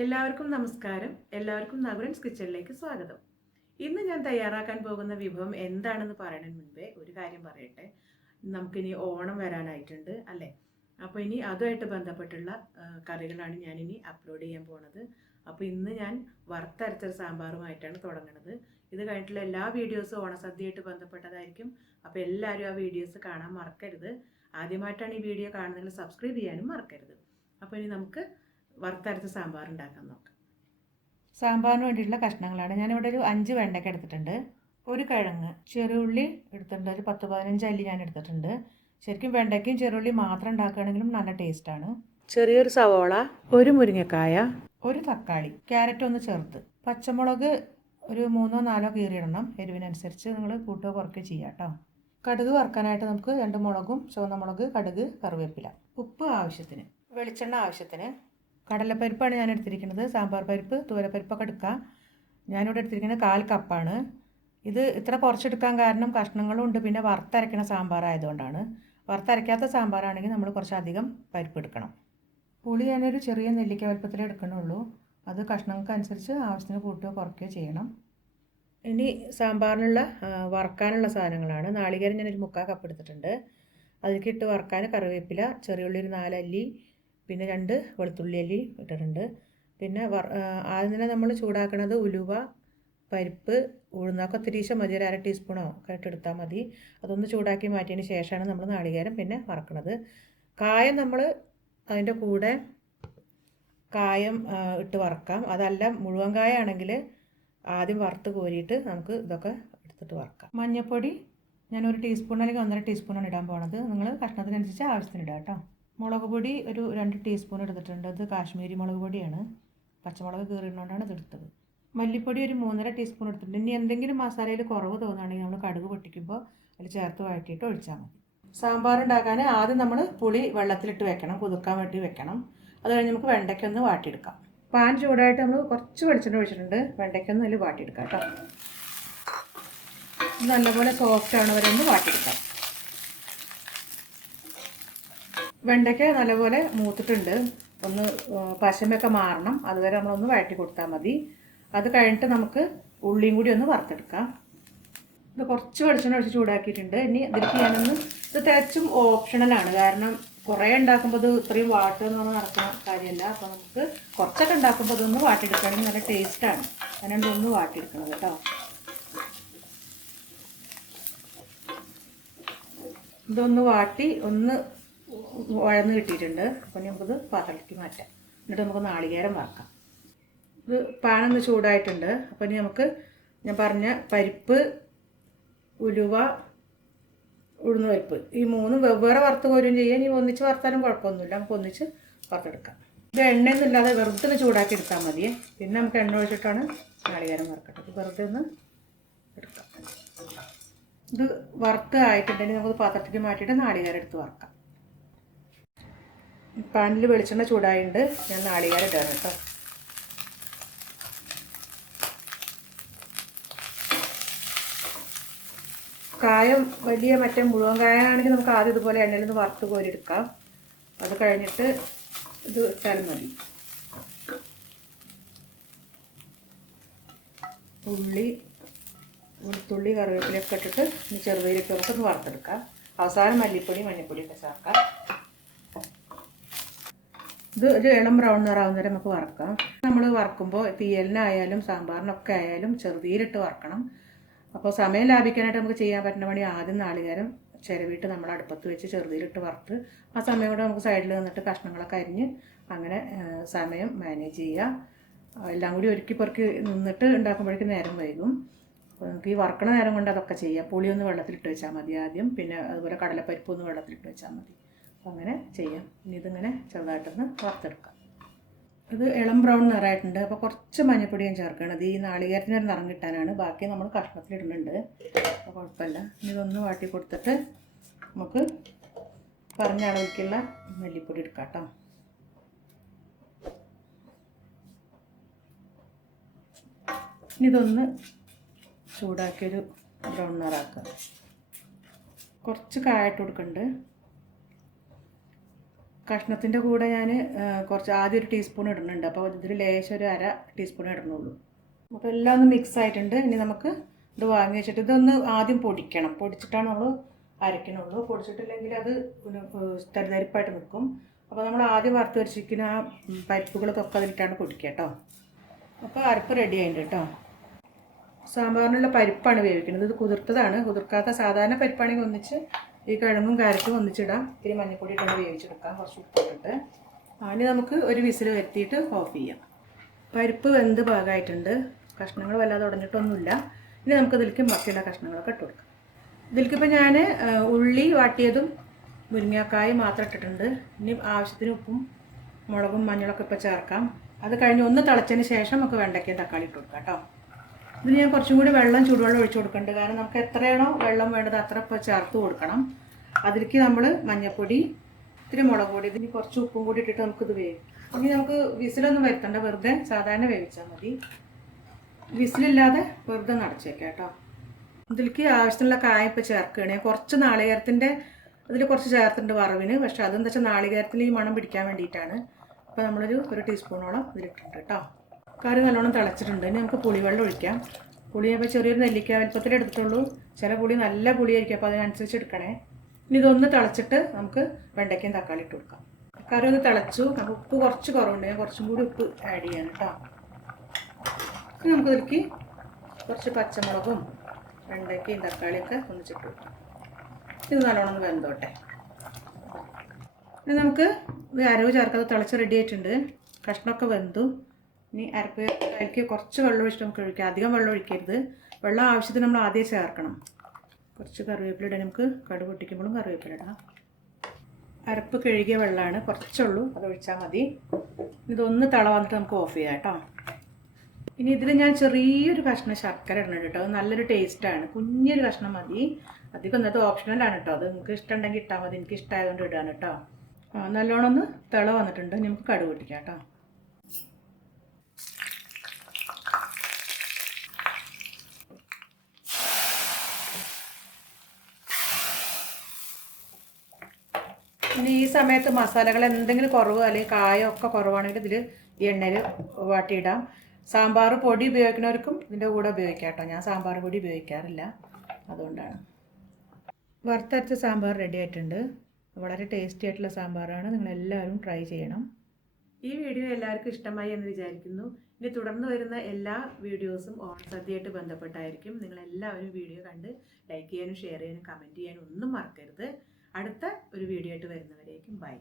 എല്ലാവർക്കും നമസ്കാരം. എല്ലാവർക്കും നകുലൻസ് കിച്ചണിലേക്ക് സ്വാഗതം. ഇന്ന് ഞാൻ തയ്യാറാക്കാൻ പോകുന്ന വിഭവം എന്താണെന്ന് പറയുന്നതിന് മുൻപേ ഒരു കാര്യം പറയട്ടെ. നമുക്കിനി ഓണം വരാനായിട്ടുണ്ട് അല്ലേ? അപ്പോൾ ഇനി അതുമായിട്ട് ബന്ധപ്പെട്ടുള്ള കറികളാണ് ഞാനിനി അപ്ലോഡ് ചെയ്യാൻ പോണത്. അപ്പോൾ ഇന്ന് ഞാൻ വറുത്തരച്ച സാമ്പാറുമായിട്ടാണ് തുടങ്ങുന്നത്. ഇത് കഴിഞ്ഞിട്ടുള്ള എല്ലാ വീഡിയോസും ഓണസദ്യയായിട്ട് ബന്ധപ്പെട്ടതായിരിക്കും. അപ്പോൾ എല്ലാവരും ആ വീഡിയോസ് കാണാൻ മറക്കരുത്. ആദ്യമായിട്ടാണ് ഈ വീഡിയോ കാണുന്നതെങ്കിൽ സബ്സ്ക്രൈബ് ചെയ്യാനും മറക്കരുത്. അപ്പോൾ ഇനി നമുക്ക് വറുത്തരച്ച സാമ്പാർ ഉണ്ടാക്കാൻ നോക്കാം. സാമ്പാറിന് വേണ്ടിയിട്ടുള്ള കഷ്ണങ്ങളാണ്. ഞാനിവിടെ ഒരു 5 വെണ്ടയ്ക്ക എടുത്തിട്ടുണ്ട്, ഒരു കിഴങ്ങ്, ചെറുള്ളി എടുത്തിട്ടുണ്ട്, ഒരു 10-15 അല്ലി ഞാൻ എടുത്തിട്ടുണ്ട്. ശരിക്കും വെണ്ടയ്ക്കയും ചെറുള്ളി മാത്രം ഉണ്ടാക്കുകയാണെങ്കിലും നല്ല ടേസ്റ്റാണ്. ചെറിയൊരു സവോള, ഒരു മുരിങ്ങക്കായ, ഒരു തക്കാളി, ക്യാരറ്റ് ഒന്ന് ചേർത്ത്, പച്ചമുളക് ഒരു 3-4 കീറിയിടണം. എരിവിനനുസരിച്ച് നിങ്ങൾ കൂട്ടുകയോ കുറയ്ക്കുകയോ ചെയ്യാം കേട്ടോ. കടുക് വറുക്കാനായിട്ട് നമുക്ക് 2 മുളകും, ചുവന്ന മുളക്, കടുക്, കറിവേപ്പില, ഉപ്പ് ആവശ്യത്തിന്, വെളിച്ചെണ്ണ ആവശ്യത്തിന്. കടലപ്പരിപ്പാണ് ഞാൻ എടുത്തിരിക്കുന്നത്. സാമ്പാർ പരിപ്പ്, തൂരപ്പരിപ്പൊക്കെ എടുക്കാം. ഞാനിവിടെ എടുത്തിരിക്കുന്നത് 1/4 കപ്പാണ്. ഇത് ഇത്ര കുറച്ചെടുക്കാൻ കാരണം കഷ്ണങ്ങളും ഉണ്ട്, പിന്നെ വറുത്തരയ്ക്കണ സാമ്പാറായതുകൊണ്ടാണ്. വറുത്തരയ്ക്കാത്ത സാമ്പാറാണെങ്കിൽ നമ്മൾ കുറച്ചധികം പരിപ്പ് എടുക്കണം. പുളി ഞാനൊരു ചെറിയ നെല്ലിക്ക വലുപ്പത്തിലേ എടുക്കണുള്ളൂ. അത് കഷ്ണങ്ങൾക്ക് അനുസരിച്ച് ആവശ്യത്തിന് കൂട്ടുകയോ കുറയ്ക്കുകയോ ചെയ്യണം. ഇനി സാമ്പാറിനുള്ള വറുക്കാനുള്ള സാധനങ്ങളാണ്. നാളികേരം ഞാനൊരു 3/4 കപ്പ് എടുത്തിട്ടുണ്ട്. അതിലേക്ക് ഇട്ട് വറുക്കാൻ കറിവേപ്പില, ചെറിയുള്ളി ഒരു 4 അല്ലി, പിന്നെ 2 വെളുത്തുള്ളി അല്ലി ഇട്ടിട്ടുണ്ട്. പിന്നെ ആദ്യം തന്നെ നമ്മൾ ചൂടാക്കണത് ഉലുവ, പരിപ്പ്, ഉഴുന്നൊക്കെ ഒത്തിരീശ മതി, ഒരു 1/2 ടീസ്പൂണോ ഒക്കെ ഇട്ടെടുത്താൽ മതി. അതൊന്ന് ചൂടാക്കി മാറ്റിയതിന് ശേഷമാണ് നമ്മൾ നാളികേരം പിന്നെ വറക്കണത്. കായം നമ്മൾ അതിൻ്റെ കൂടെ കായം ഇട്ട് വറക്കാം. അതല്ല മുഴുവൻ കായാണെങ്കിൽ ആദ്യം വറുത്ത് കോരിയിട്ട് നമുക്ക് ഇതൊക്കെ എടുത്തിട്ട് വറക്കാം. മഞ്ഞൾപ്പൊടി ഞാൻ 1 ടീസ്പൂൺ അല്ലെങ്കിൽ 1.5 ടീസ്പൂണാണ് ഇടാൻ പോണത്. നിങ്ങൾ കഷ്ണത്തിനനുസരിച്ച് ആവശ്യത്തിന് ഇടാം കേട്ടോ. മുളക് പൊടി ഒരു 2 ടീസ്പൂൺ എടുത്തിട്ടുണ്ട്. ഇത് കാശ്മീരി മുളക് പൊടിയാണ്, പച്ചമുളക് കീറിയിടുന്നതുകൊണ്ടാണ് ഇതെടുത്തത്. മല്ലിപ്പൊടി ഒരു 3.5 ടീസ്പൂൺ എടുത്തിട്ടുണ്ട്. ഇനി എന്തെങ്കിലും മസാലയിൽ കുറവ് തോന്നുകയാണെങ്കിൽ നമ്മൾ കടുക് പൊട്ടിക്കുമ്പോൾ അതിൽ ചേർത്ത് വഴറ്റിയിട്ട് ഒഴിച്ചാൽ മതി. സാമ്പാർ ഉണ്ടാക്കാൻ ആദ്യം നമ്മൾ പുളി വെള്ളത്തിലിട്ട് വെക്കണം, കുതിർക്കാൻ വേണ്ടി വെക്കണം. അത് കഴിഞ്ഞ് നമുക്ക് വെണ്ടയ്ക്കൊന്ന് വാട്ടിയെടുക്കാം. പാൻ ചൂടായിട്ട് നമ്മൾ കുറച്ച് വെളിച്ചെണ്ണ ഒഴിച്ചിട്ടുണ്ട്. വെണ്ടയ്ക്കൊന്ന് അതിൽ വാട്ടിയെടുക്കാം കേട്ടോ. നല്ലപോലെ സോഫ്റ്റ് ആണ് വരെ ഒന്ന് വാട്ടിയെടുക്കാം. വെണ്ടയ്ക്ക നല്ലപോലെ മൂത്തിട്ടുണ്ട്. ഒന്ന് പശമൊക്കെ മാറണം, അതുവരെ നമ്മളൊന്ന് വഴറ്റി കൊടുത്താൽ മതി. അത് കഴിഞ്ഞിട്ട് നമുക്ക് ഉള്ളിയും കൂടി ഒന്ന് വറുത്തെടുക്കാം. ഇത് കുറച്ച് വെളിച്ചെണ്ണ ഒഴിച്ച് ചൂടാക്കിയിട്ടുണ്ട്. ഇനി ഇതിലേക്ക് ഞാനൊന്ന്, ഇത് തികച്ചും ഓപ്ഷണലാണ്, കാരണം കുറേ ഉണ്ടാക്കുമ്പോൾ ഇത് ഇത്രയും വാട്ടുമെന്നൊന്നും നടക്കുന്ന കാര്യമല്ല. അപ്പോൾ നമുക്ക് കുറച്ചൊക്കെ ഉണ്ടാക്കുമ്പോൾ അതൊന്ന് വാട്ടിയെടുക്കുകയാണെങ്കിൽ നല്ല ടേസ്റ്റാണ്. അതിനാണ് ഇതൊന്ന് വാട്ടിയെടുക്കുന്നത് കേട്ടോ. ഇതൊന്ന് വാട്ടി ഒന്ന് വഴന്ന് കിട്ടിയിട്ടുണ്ട്. അപ്പോൾ നമുക്കിത് പാത്രത്തിലേക്ക് മാറ്റാം. എന്നിട്ട് നമുക്ക് നാളികേരം വറക്കാം. ഇത് പാനൊന്ന് ചൂടായിട്ടുണ്ട്. അപ്പോൾ ഇനി നമുക്ക് ഞാൻ പറഞ്ഞ പരിപ്പ്, ഉലുവ, ഉഴുന്ന് പരിപ്പ്, ഈ 3 വെവ്വേറെ വറുത്ത് കോരുകയും ചെയ്യാം. ഇനി ഒന്നിച്ച് വറുത്താലും കുഴപ്പമൊന്നുമില്ല, നമുക്ക് ഒന്നിച്ച് വറുത്തെടുക്കാം. ഇത് എണ്ണയൊന്നും ഇല്ലാതെ വെറുതെ ചൂടാക്കി എടുത്താൽ മതി. പിന്നെ നമുക്ക് എണ്ണ ഒഴിച്ചിട്ടാണ് നാളികേരം വറുക്കട്ടെ. ഇത് വെറുതെ ഒന്ന് എടുക്കാം. ഇത് വറുത്ത് ആയിട്ടുണ്ടെങ്കിൽ നമുക്ക് പാത്രത്തിലേക്ക് മാറ്റിയിട്ട് നാളികേരം എടുത്ത് വറക്കാം. പാനിൽ വെളിച്ചെണ്ണ ചൂടായിട്ടുണ്ട്. ഞാൻ നാളികേരം ഇടാണ് കേട്ടോ. കായം വലിയ മറ്റേ മുഴുവൻ കായാണെങ്കിൽ നമുക്ക് ആദ്യം ഇതുപോലെ എണ്ണയിൽ നിന്ന് വറുത്ത് കോരിയെടുക്കാം. അത് കഴിഞ്ഞിട്ട് ഇത് ഇട്ടാലും മതി. ഉള്ളി, വെളുത്തുള്ളി, കറിവേപ്പിലൊക്കെ ഇട്ടിട്ട് ചെറുതയിലേക്ക് നമുക്കൊന്ന് വറുത്തെടുക്കാം. അവസാനം മല്ലിപ്പൊടി, മഞ്ഞൾപ്പൊടിയൊക്കെ ചേർക്കാം. ഇത് ഒരു ഇളം ബ്രൗൺ നിറാവുന്നവരെ നമുക്ക് വറക്കാം. നമ്മൾ വറക്കുമ്പോൾ തീയലിനായാലും സാമ്പാറിനൊക്കെ ആയാലും ചെറുതീരിട്ട് വറക്കണം. അപ്പോൾ സമയം ലാഭിക്കാനായിട്ട് നമുക്ക് ചെയ്യാൻ പറ്റുന്ന പണി ആദ്യം നാളികേരം ചിരവിയിട്ട് നമ്മൾ അടുപ്പത്ത് വെച്ച് ചെറുതീരിട്ട് വറുത്ത് ആ സമയം കൂടെ നമുക്ക് സൈഡിൽ നിന്നിട്ട് കഷ്ണങ്ങളൊക്കെ അരിഞ്ഞ് അങ്ങനെ സമയം മാനേജ് ചെയ്യുക. എല്ലാം കൂടി ഒരുക്കി പെറുക്കി നിന്നിട്ട് ഉണ്ടാക്കുമ്പോഴേക്കും നേരം വൈകും. അപ്പോൾ നമുക്ക് ഈ വറക്കണ നേരം കൊണ്ട് അതൊക്കെ ചെയ്യാം. പുളി ഒന്ന് വെള്ളത്തിലിട്ട് വെച്ചാൽ മതി ആദ്യം, പിന്നെ അതുപോലെ കടലപ്പരിപ്പ് ഒന്ന് വെള്ളത്തിലിട്ട് വെച്ചാൽ മതി. അപ്പോൾ അങ്ങനെ ചെയ്യാം. ഇനി ഇതിങ്ങനെ ചെറുതായിട്ടൊന്ന് വറുത്തെടുക്കാം. ഇത് ഇളം ബ്രൗൺ നിറമായിട്ടുണ്ട്. അപ്പോൾ കുറച്ച് മഞ്ഞൾപ്പൊടി ഞാൻ ചേർക്കണം. ഈ നാളികേരത്തിന് ഒരു നിറം കിട്ടാനാണ്. ബാക്കി നമ്മൾ കഷ്ണത്തിലിടുന്നുണ്ട്, അപ്പോൾ കുഴപ്പമില്ല. ഇനി ഇതൊന്ന് വാട്ടി കൊടുത്തിട്ട് നമുക്ക് പറഞ്ഞ അളവിലേക്കുള്ള മല്ലിപ്പൊടി എടുക്കാം കേട്ടോ. ഇനി ഇതൊന്ന് ചൂടാക്കിയൊരു ബ്രൗൺ നിറാക്കുക. കുറച്ച് കായിട്ട് കൊടുക്കുന്നുണ്ട്. കഷ്ണത്തിൻ്റെ കൂടെ ഞാൻ കുറച്ച് ആദ്യം ഒരു ടീസ്പൂൺ ഇടുന്നുണ്ട്. അപ്പോൾ ഇതിൽ ലേശം ഒരു അര ടീസ്പൂൺ ഇടണുള്ളൂ. അപ്പോൾ എല്ലാം ഒന്ന് മിക്സ് ആയിട്ടുണ്ട്. ഇനി നമുക്ക് ഇത് വാങ്ങി വെച്ചിട്ട് ഇതൊന്ന് ആദ്യം പൊടിക്കണം. പൊടിച്ചിട്ടാണ് നമ്മൾ അരയ്ക്കണുള്ളൂ. പൊടിച്ചിട്ടില്ലെങ്കിൽ അത് തരിതരിപ്പായിട്ട് നിൽക്കും. അപ്പോൾ നമ്മൾ ആദ്യം വറുത്ത് വെച്ചിരിക്കുന്ന ആ പരിപ്പുകൾ തൊക്കതിലിട്ടാണ് പൊടിക്കുക കേട്ടോ. അപ്പോൾ അരപ്പ് റെഡി ആയിട്ടുണ്ട് കേട്ടോ. സാമ്പാറിനുള്ള പരിപ്പാണ് വേവിക്കുന്നത്. ഇത് കുതിർത്തതാണ്. കുതിർക്കാത്ത സാധാരണ പരിപ്പാണെങ്കിൽ ഒന്നിച്ച് ഈ കിഴങ്ങും കാരറ്റും ഒന്നിച്ചിടാം. ഇത്തിരി മഞ്ഞൾപ്പൊടി ഇട്ടാണ് വേവിച്ചെടുക്കാം, കുറച്ച് ഉപ്പിട്ടിട്ട്. അതിന് നമുക്ക് ഒരു വിസിൽ വരുത്തിയിട്ട് ഓഫ് ചെയ്യാം. പരിപ്പ് വെന്ത് പാകമായിട്ടുണ്ട്. കഷ്ണങ്ങൾ വല്ലാതെ ഉടഞ്ഞിട്ടൊന്നുമില്ല. ഇനി നമുക്ക് ഇതിലേക്ക് ബാക്കിയുള്ള കഷ്ണങ്ങളൊക്കെ ഇട്ട് കൊടുക്കാം. ഇതിലേക്കിപ്പോൾ ഞാൻ ഉള്ളി വാട്ടിയതും മുരിങ്ങാക്കായും മാത്രം ഇട്ടിട്ടുണ്ട്. ഇനി ആവശ്യത്തിന് ഉപ്പും മുളകും മഞ്ഞളൊക്കെ ഇപ്പോൾ ചേർക്കാം. അത് കഴിഞ്ഞ് ഒന്ന് തിളച്ചതിന് ശേഷം നമുക്ക് വെണ്ടയ്ക്കയും തക്കാളി ഇട്ട് കൊടുക്കാം കേട്ടോ. ഇതിന് ഞാൻ കുറച്ചും കൂടി ചൂടുവെള്ളം ഒഴിച്ച് കൊടുക്കുന്നുണ്ട്. കാരണം നമുക്ക് എത്രയാണോ വെള്ളം വേണ്ടത് അത്ര ഇപ്പോൾ ചേർത്ത് കൊടുക്കണം. അതിലേക്ക് നമ്മൾ മഞ്ഞൾപ്പൊടി, ഇത്തിരി മുളക് പൊടി, ഇതിന് കുറച്ച് ഉപ്പും കൂടി ഇട്ടിട്ട് നമുക്കിത് വേവിക്കും. ഇനി നമുക്ക് വിസിലൊന്നും വരുത്തണ്ട, വെറുതെ സാധാരണ വേവിച്ചാൽ മതി. വിസിലില്ലാതെ വെറുതെ നടച്ചേക്കാം കേട്ടോ. ഇതിലേക്ക് ആവശ്യത്തിനുള്ള കായ ഇപ്പോൾ ചേർക്കുകയാണ്. കുറച്ച് നാളികേരത്തിൻ്റെ അതിൽ കുറച്ച് ചേർത്തിട്ടുണ്ട് വറവിന്. പക്ഷേ അതെന്താ വെച്ചാൽ നാളികേരത്തിൽ ഈ മണം പിടിക്കാൻ വേണ്ടിയിട്ടാണ്. അപ്പോൾ നമ്മളൊരു ടീസ്പൂണോളം ഇതിലിട്ടുണ്ട് കേട്ടോ. കറി നല്ലോണം തിളച്ചിട്ടുണ്ട്. ഇനി നമുക്ക് പുളിവെള്ളം ഒഴിക്കാം. പുളി അപ്പോൾ ചെറിയൊരു നെല്ലിക്ക വലുപ്പത്തിൽ എടുത്തിട്ടുള്ളൂ. ചില പുളി നല്ല പുളിയായിരിക്കും, അപ്പോൾ അതിനനുസരിച്ച് എടുക്കണേ. ഇനി ഇതൊന്ന് തിളച്ചിട്ട് നമുക്ക് വെണ്ടയ്ക്കയും തക്കാളി ഇട്ട് കൊടുക്കാം. കറി ഒന്ന് തിളച്ചു. നമുക്ക് ഉപ്പ് കുറച്ച് കുറവുണ്ട്. ഞാൻ കുറച്ചും കൂടി ഉപ്പ് ആഡ് ചെയ്യാൻ കേട്ടോ. ഇനി നമുക്കിതിലേക്ക് കുറച്ച് പച്ചമുളകും വെണ്ടയ്ക്കയും തക്കാളിയൊക്കെ ഒന്നിച്ചിട്ട് കൊടുക്കാം. ഇത് നല്ലോണം ഒന്ന് വെന്തോട്ടെ. ഇനി നമുക്ക് അരവ് ചേർക്കാതെ തിളച്ച് റെഡി ആയിട്ടുണ്ട്. കഷ്ണമൊക്കെ വെന്തു. ഇനി അതിലേക്ക് കുറച്ച് വെള്ളം ഒഴിച്ചിട്ട് നമുക്ക് ഒഴിക്കാം. അധികം വെള്ളം ഒഴിക്കരുത്. വെള്ളം ആവശ്യത്തിന് നമ്മൾ ആദ്യം ചേർക്കണം. കുറച്ച് കറിവേപ്പില ഇടാൻ, നമുക്ക് കടുക് പൊട്ടിക്കുമ്പോഴും കറിവേപ്പില ഇടാം. അരപ്പ് കഴുകിയ വെള്ളമാണ്, കുറച്ചുള്ളൂ, അത് ഒഴിച്ചാൽ മതി. ഇതൊന്ന് തിള വന്നിട്ട് നമുക്ക് ഓഫ് ചെയ്യാം കേട്ടോ. ഇനി ഇതിൽ ഞാൻ ചെറിയൊരു കഷ്ണം ശർക്കര ഇടുന്നുണ്ട് കേട്ടോ. അത് നല്ലൊരു ടേസ്റ്റാണ്. കുഞ്ഞൊരു കഷ്ണം മതി. അധികം ഇന്നത്തെ ഓപ്ഷണലാണ് കേട്ടോ. അത് നിങ്ങൾക്ക് ഇഷ്ടമുണ്ടെങ്കിൽ ഇട്ടാൽ മതി. എനിക്ക് ഇഷ്ടമായതുകൊണ്ട് ഇടാണ് കേട്ടോ. നല്ലോണം ഒന്ന് തിള വന്നിട്ടുണ്ട്. നമുക്ക് കടുക് പൊട്ടിക്കാം കേട്ടോ. ഇനി ഈ സമയത്ത് മസാലകൾ എന്തെങ്കിലും കുറവ് അല്ലെങ്കിൽ കായമൊക്കെ കുറവാണെങ്കിൽ ഇതിൽ ഈ എണ്ണയിൽ വാട്ടിയിടാം. സാമ്പാർ പൊടി ഉപയോഗിക്കുന്നവർക്കും ഇതിൻ്റെ കൂടെ ഉപയോഗിക്കാം കേട്ടോ. ഞാൻ സാമ്പാർ പൊടി ഉപയോഗിക്കാറില്ല, അതുകൊണ്ടാണ്. വറുത്തരച്ച സാമ്പാർ റെഡി ആയിട്ടുണ്ട്. വളരെ ടേസ്റ്റി ആയിട്ടുള്ള സാമ്പാറാണ്. നിങ്ങളെല്ലാവരും ട്രൈ ചെയ്യണം. ഈ വീഡിയോ എല്ലാവർക്കും ഇഷ്ടമായി എന്ന് വിചാരിക്കുന്നു. ഇനി തുടർന്ന് വരുന്ന എല്ലാ വീഡിയോസും സദ്യയായിട്ട് ബന്ധപ്പെട്ടായിരിക്കും. നിങ്ങളെല്ലാവരും വീഡിയോ കണ്ട് ലൈക്ക് ചെയ്യാനും ഷെയർ ചെയ്യാനും കമൻറ്റ് ചെയ്യാനും ഒന്നും മറക്കരുത്. അടുത്ത ഒരു വീഡിയോ ആയിട്ട് വരുന്നവരേക്കും ബൈ.